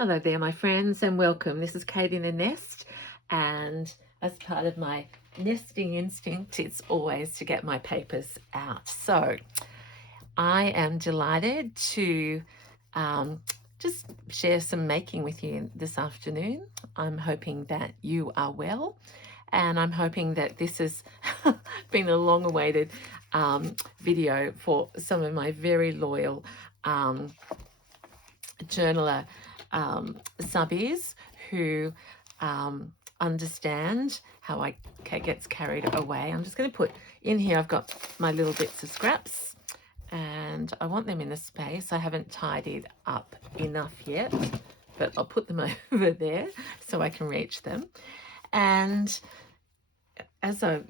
Hello there, my friends, and welcome. This is Kate in the Nest, and as part of my nesting instinct, it's always to get my papers out. So I am delighted to just share some making with you this afternoon. I'm hoping that you are well, and I'm hoping that this has been a long-awaited video for some of my very loyal journaler subbies who understand how I gets carried away. I'm just going to put in here, I've got my little bits of scraps and I want them in a space. I haven't tidied up enough yet, but I'll put them over there so I can reach them. And as I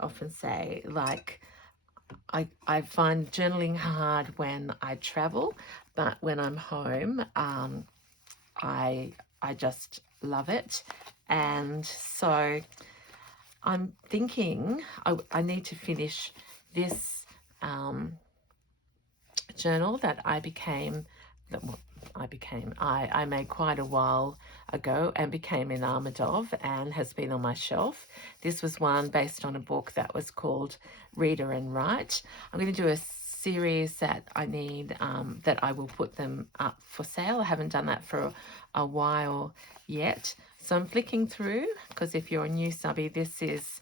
often say, like, I find journaling hard when I travel, but when I'm home, I just love it. And so I'm thinking I need to finish this journal that I made quite a while ago and became enamored of and has been on my shelf. This was one based on a book that was called Reader and Write. I'm going to do a series that I need, that I will put them up for sale. I haven't done that for a while yet. So I'm flicking through, because if you're a new subby, this is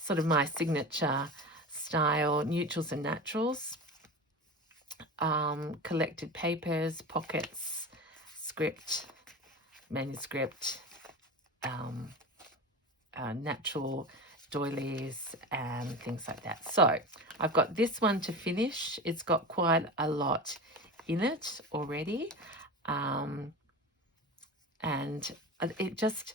sort of my signature style, neutrals and naturals. Collected papers, pockets, script, manuscript, natural doilies and things like that. So I've got this one to finish. It's got quite a lot in it already, and it just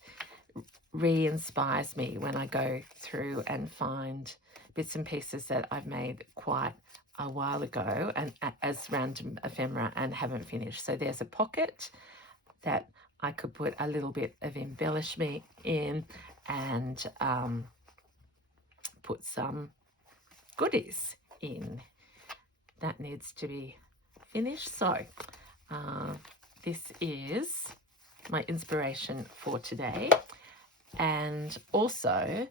re-inspires me when I go through and find bits and pieces that I've made quite a while ago and as random ephemera and haven't finished. So there's a pocket that I could put a little bit of embellishment in and put some goodies in. That needs to be finished. So this is my inspiration for today. And also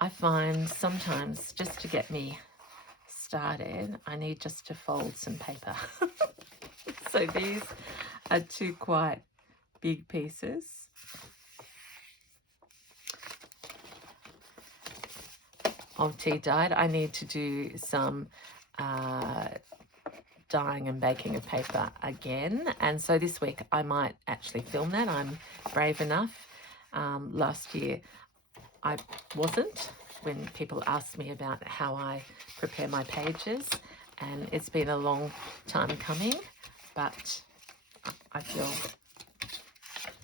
I find sometimes just to get me started, I need just to fold some paper. So these are two quite big pieces. Of tea dyed. I need to do some dyeing and baking of paper again, and so this week I might actually film that. I'm brave enough. Last year I wasn't, when people asked me about how I prepare my pages, and it's been a long time coming, but I feel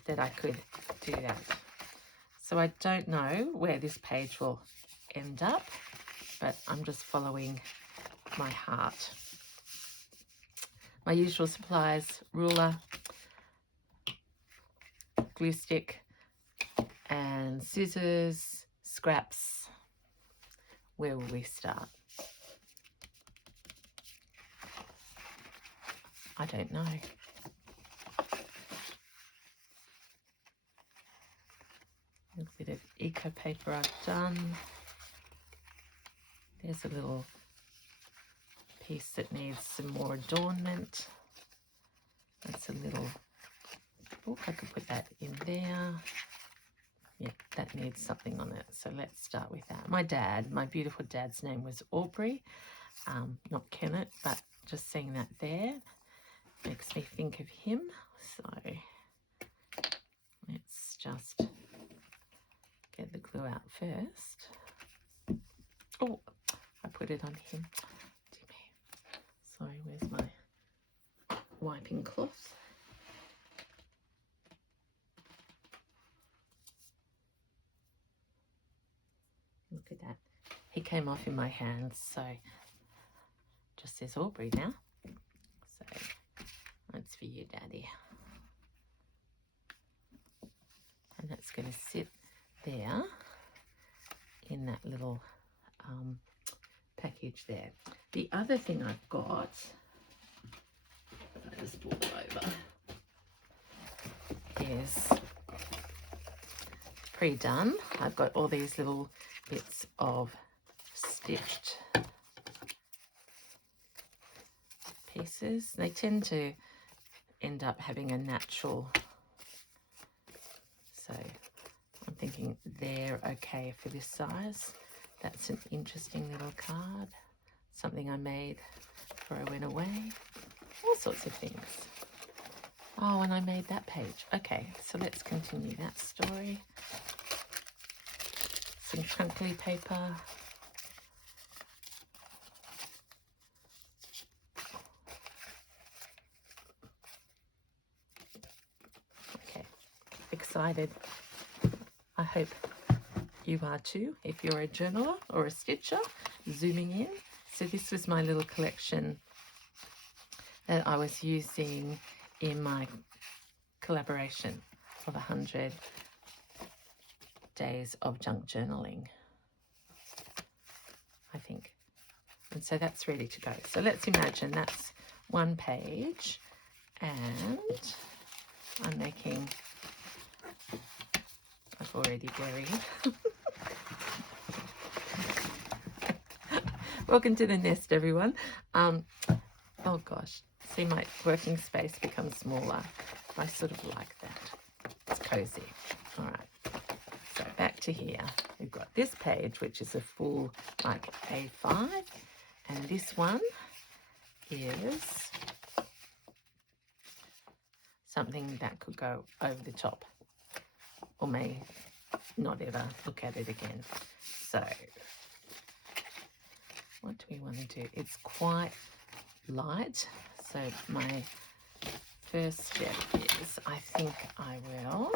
that I could do that. So I don't know where this page will end up, but I'm just following my heart. My usual supplies: ruler, glue stick, and scissors, scraps. Where will we start? I don't know. A little bit of eco paper I've done. There's a little piece that needs some more adornment. That's a little book. I could put that in there. Yeah, that needs something on it. So let's start with that. My beautiful dad's name was Aubrey, not Kenneth, but just seeing that there makes me think of him. So let's just get the glue out first. Oh, I put it on him. Dear me. Sorry, where's my wiping cloth? Look at that. He came off in my hands, so just says Aubrey now. So that's for you, Daddy. And that's going to sit there in that little package there. The other thing I've got, I just walk over, is pre-done. I've got all these little bits of stitched pieces. They tend to end up having a natural, so I'm thinking they're okay for this size. That's an interesting little card, something I made before I went away, all sorts of things. Oh, and I made that page. Okay, so let's continue that story. Some crinkly paper. Okay, excited. I hope you are too, if you're a journaler or a stitcher. Zooming in. So this was my little collection that I was using in my collaboration of 100 days of junk journaling, I think. And so that's ready to go. So let's imagine that's one page, and I'm making, I've already buried. Welcome to the nest, everyone. Oh gosh, see, my working space becomes smaller. I sort of like that. It's cozy. All right. So back to here. We've got this page, which is a full like A5, and this one is something that could go over the top, or may not ever look at it again. So what do we want to do? It's quite light, so my first step is, I think I will,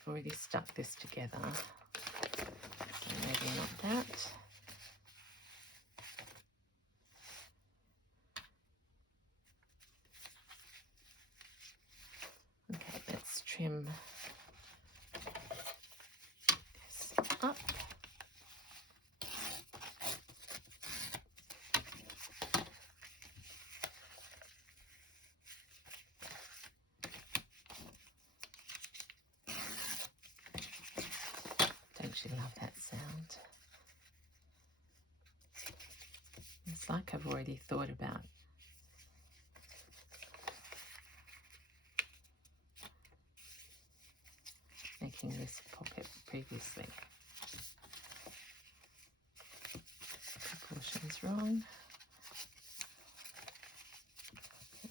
I've already stuck this together, so maybe not that. Okay, let's trim this up. Don't you love that sound? It's like I've already thought about making this pocket previously. Proportions wrong.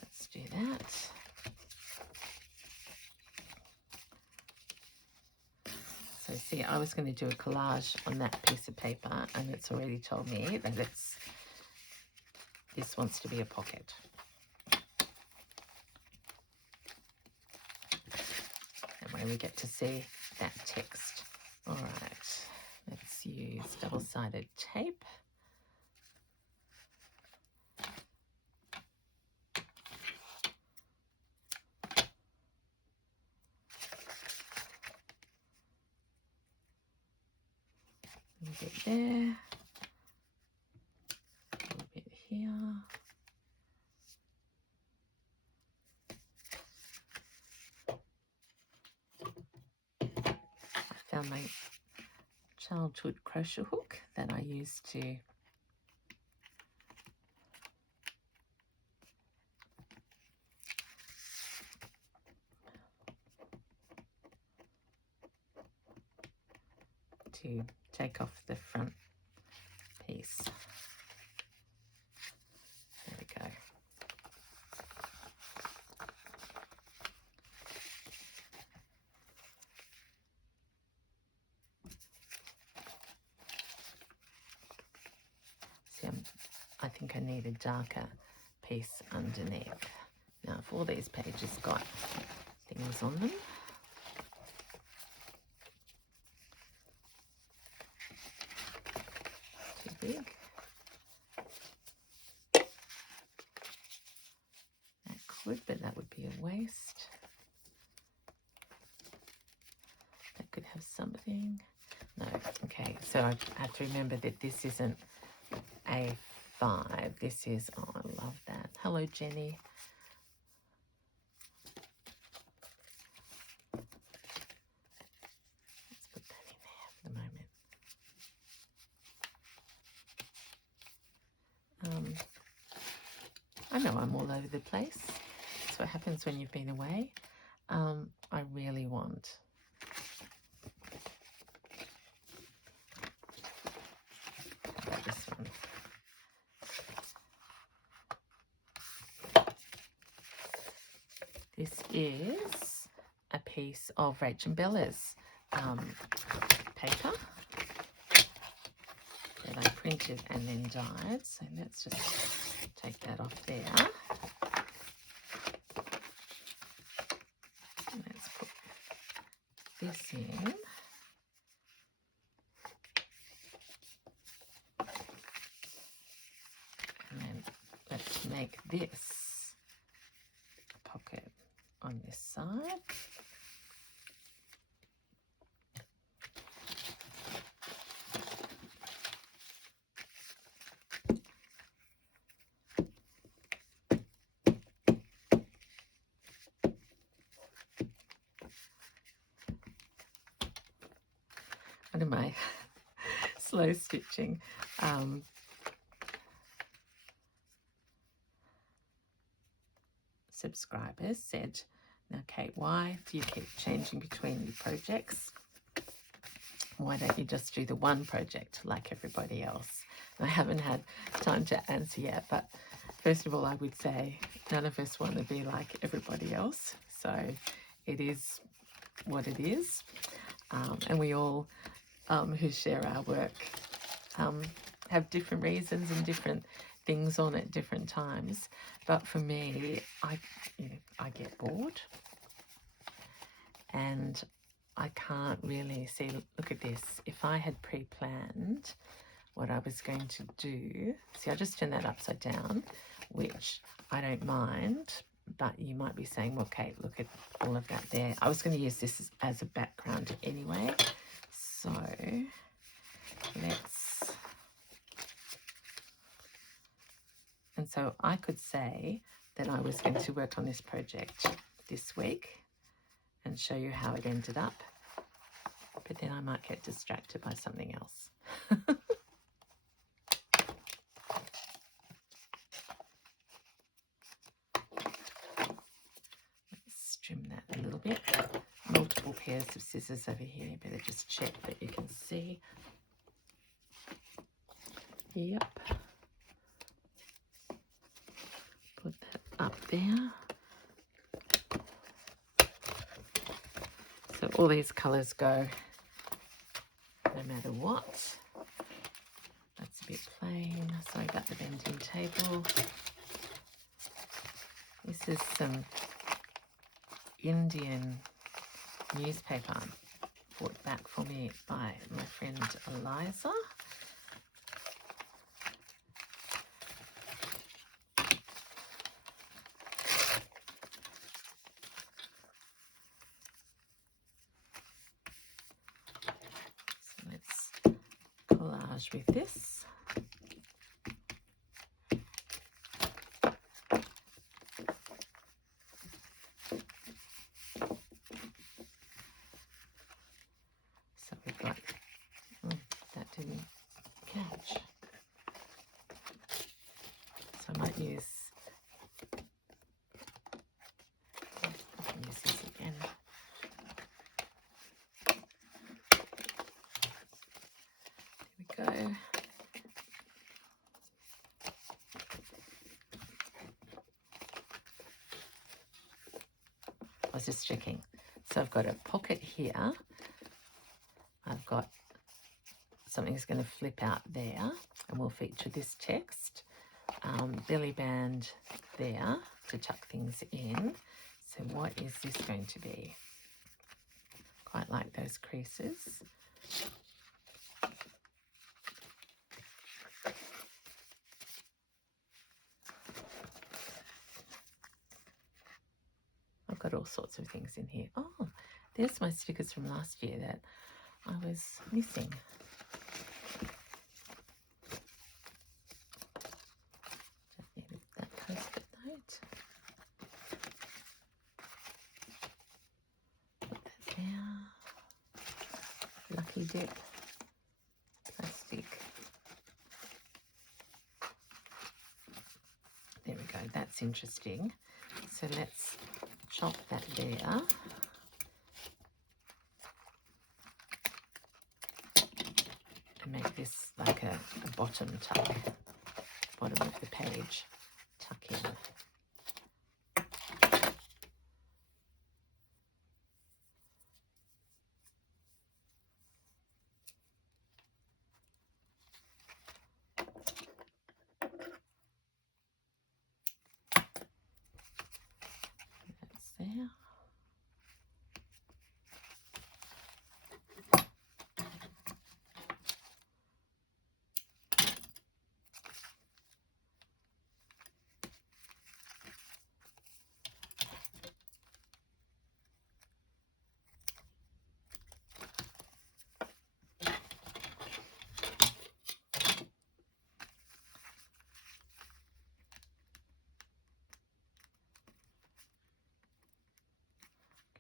Let's do that. So see, I was going to do a collage on that piece of paper, and it's already told me that this wants to be a pocket. And where we get to see that text. All right, let's use double-sided tape. A little bit there, a little bit here. I found my childhood crochet hook that I used to take off the front piece. There we go. See, I think I need a darker piece underneath. Now, if all these pages got things on them, too big. That could, but that would be a waste. That could have something. No, okay, so I have to remember that this isn't A5. This is, oh, I love that. Hello, Jenny. I know I'm all over the place. That's what happens when you've been away. I really want this one. This is a piece of Rachel Bella's paper that I printed and then dyed. So let's just take that off there. And let's put this in. And then let's make this a pocket on this side. One of my slow stitching subscribers said, "Now Kate, why do you keep changing between your projects? Why don't you just do the one project like everybody else?" And I haven't had time to answer yet, but first of all, I would say none of us want to be like everybody else. So it is what it is. And we all who share our work have different reasons and different things on at different times. But for me, I get bored, and I can't really see. Look at this. If I had pre-planned what I was going to do, see, I just turned that upside down, which I don't mind. But you might be saying, well, Kate, look at all of that there. I was going to use this as a background anyway. So let's, and so I could say that I was going to work on this project this week and show you how it ended up, but then I might get distracted by something else. Let's trim that a little bit. Multiple pairs of scissors over here. You better just check that you can see. Yep. Put that up there. So all these colours go no matter what. That's a bit plain. Sorry about the bending table. This is some Indian newspaper brought back for me by my friend Eliza. So let's collage with this. Catch. So I might use this again. There we go. I was just checking. So I've got a pocket here. I've got something that's going to flip out there and will feature this text. Belly band there to tuck things in. So what is this going to be? Quite like those creases. I've got all sorts of things in here. Oh, there's my stickers from last year that I was missing. That post-it note. Put that there. Lucky dip. Plastic. There we go. go, that's interesting. So let's chop that there. And make this like a bottom tuck, bottom of the page, tuck in. That's there.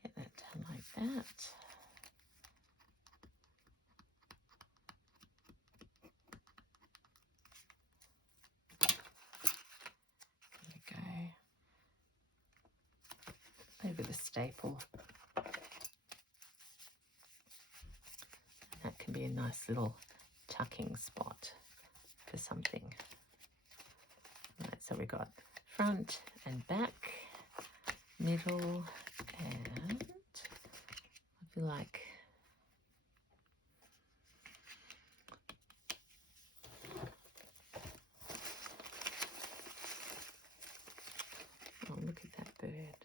Get that done like that. Over the staple. That can be a nice little tucking spot for something. Right, so we got front and back, middle, and I feel like oh, look at that bird.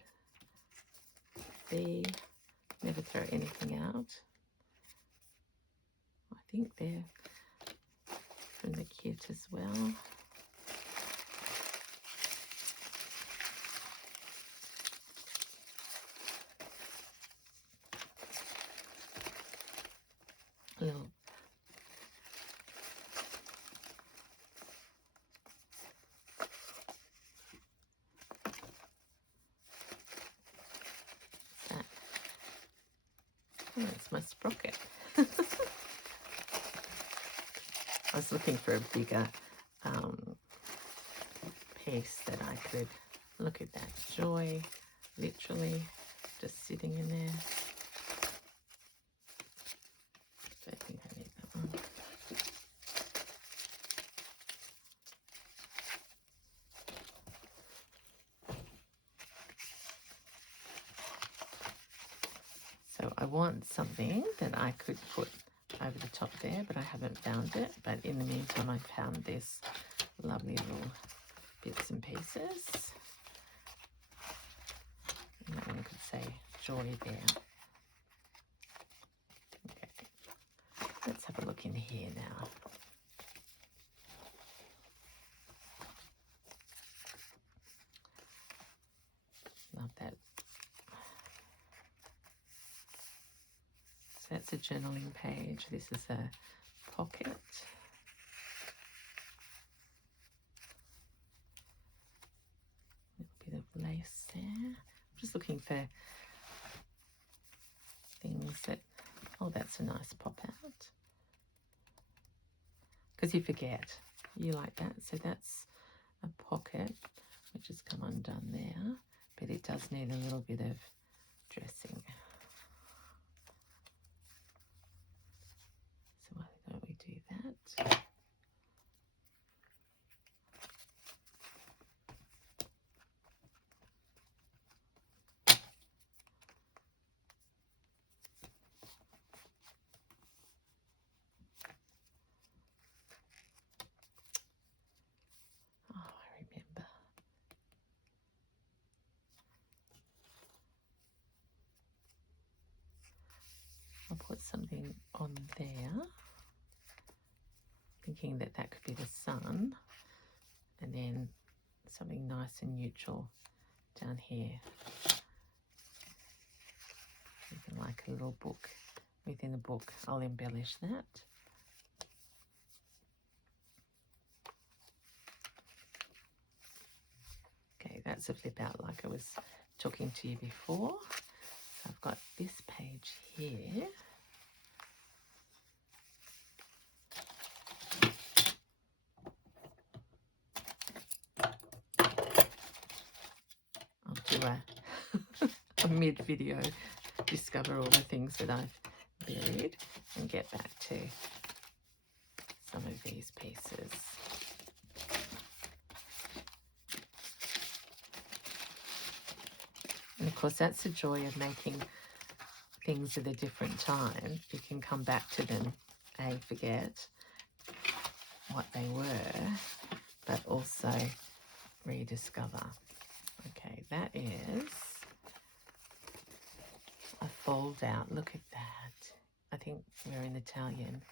Bee, never throw anything out. I think they're from the kit as well. A little that. Oh, it's my sprocket. I was looking for a bigger piece that I could, look at that joy, literally just sitting in there. I think I need that one. So I want something that I could put over the top there, but I haven't found it. But in the meantime, I found this lovely little bits and pieces. And that one could say joy there. Okay, let's have a look in here now. Love that. So that's a journaling page. This is a pocket. A bit of lace there. I'm just looking for things that, oh, that's a nice pop out. Because you forget, you like that. So that's a pocket, which has come undone there, but it does need a little bit of dressing. So why don't we do that? I'll put something on there, thinking that that could be the sun, and then something nice and neutral down here. Something like a little book. Within the book, I'll embellish that. Okay, that's a flip out like I was talking to you before. So I've got this page here. a mid-video discover all the things that I've buried and get back to some of these pieces. And of course, that's the joy of making things at a different time. You can come back to them and forget what they were, but also rediscover. Okay, that is a fold out. Look at that. I think we're in Italian.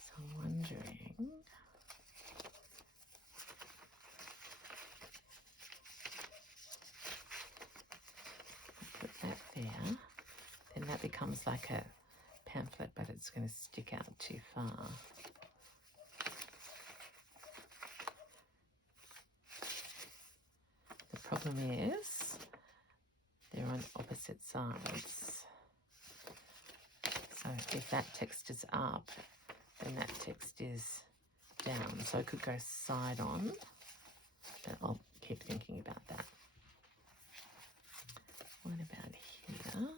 So I'm wondering, put that there, then that becomes like a pamphlet, but it's going to stick out too far. The problem is they're on opposite sides. So if that text is up, then that text is down. So I could go side on, but I'll keep thinking about that. What about here?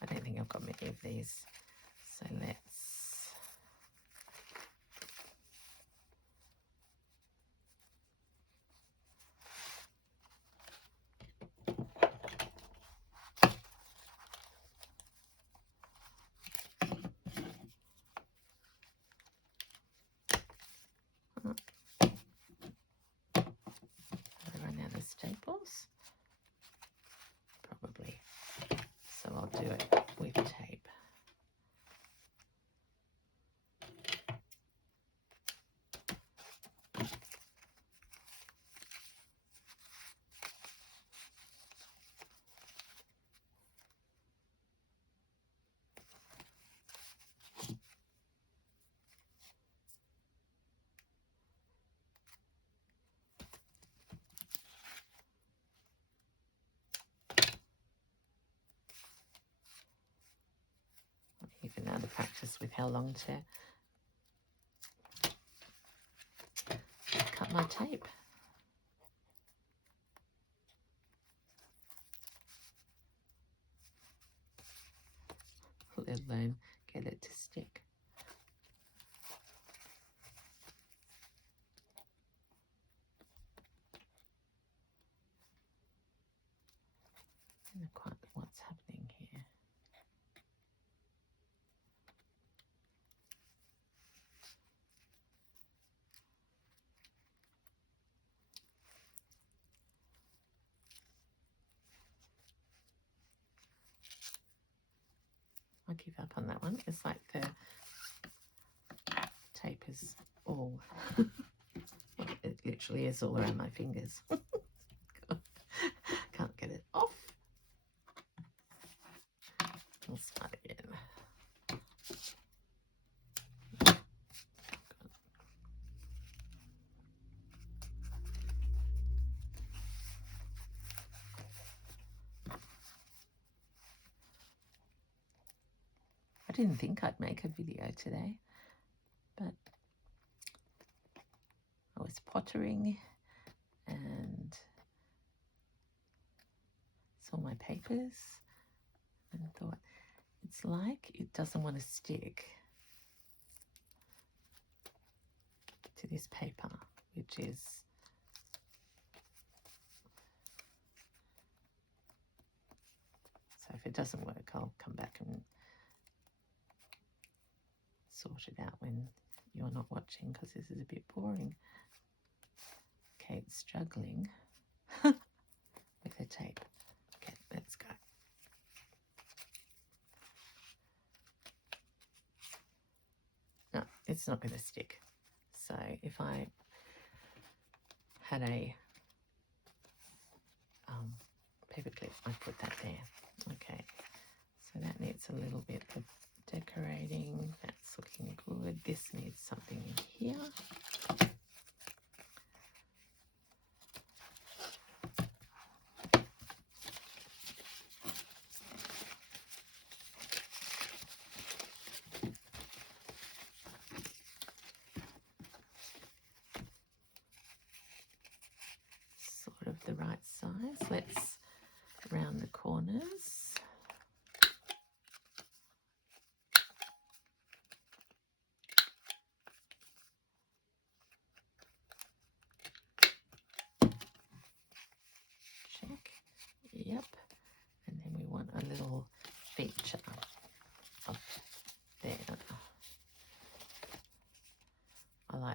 I don't think I've got many of these. So let's run out of staples. Probably. So I'll do it with tape. Even now to practice with how long to cut my tape. Let alone get it to stick. I don't know quite what's happening here. I give up on that one. It's like the tape is all, it literally is all around my fingers. Can't get it off. We'll start again. I didn't think I'd make a video today, but I was pottering and saw my papers and thought, it's like it doesn't want to stick to this paper, which is so if it doesn't work, I'll come back and sort it out when you're not watching, because this is a bit boring. Kate's struggling with her tape. Okay, let's go. No, it's not going to stick. So if I had a paper clip, I'd put that there. Okay, so that needs a little bit of decorating. That's looking good. This needs something in here.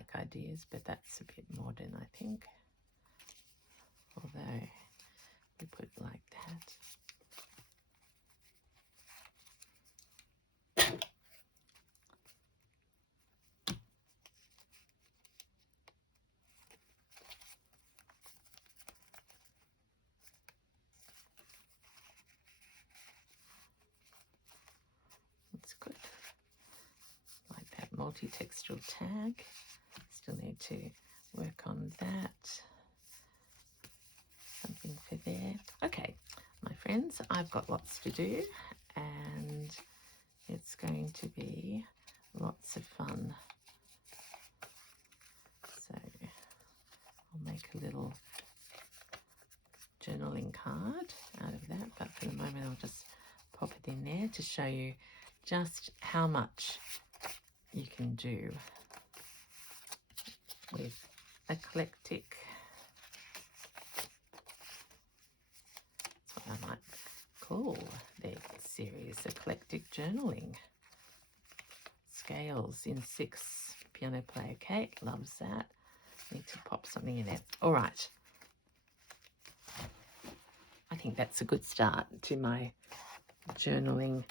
like ideas, but that's a bit modern, I think. Although we put it like that. That's good. Like that multi-textural tag. Still need to work on that. Something for there. Okay, my friends, I've got lots to do and it's going to be lots of fun. So I'll make a little journaling card out of that, but for the moment I'll just pop it in there to show you just how much you can do with Eclectic. That's what I might call the series, Eclectic Journaling. Scales in 6, piano player Kate loves that. Need to pop something in there. All right. I think that's a good start to my journaling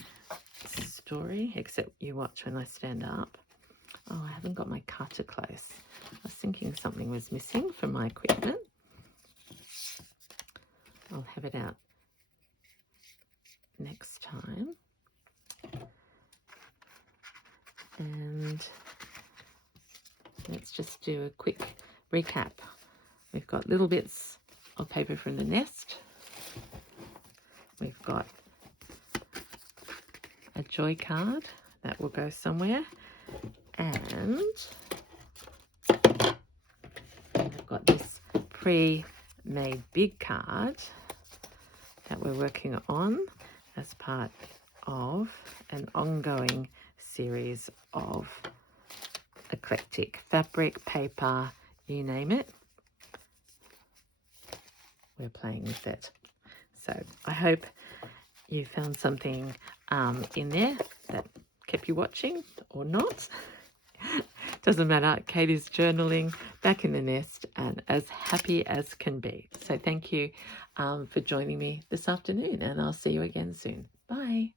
story, except you watch when I stand up. Oh, I haven't got my cutter close. I was thinking something was missing from my equipment. I'll have it out next time. And let's just do a quick recap. We've got little bits of paper from the nest. We've got a joy card that will go somewhere. And I've got this pre-made big card that we're working on as part of an ongoing series of eclectic fabric, paper, you name it. We're playing with it. So I hope you found something in there that kept you watching or not. Doesn't matter. Kate is journaling, back in the nest, and as happy as can be. So thank you for joining me this afternoon, and I'll see you again soon. Bye.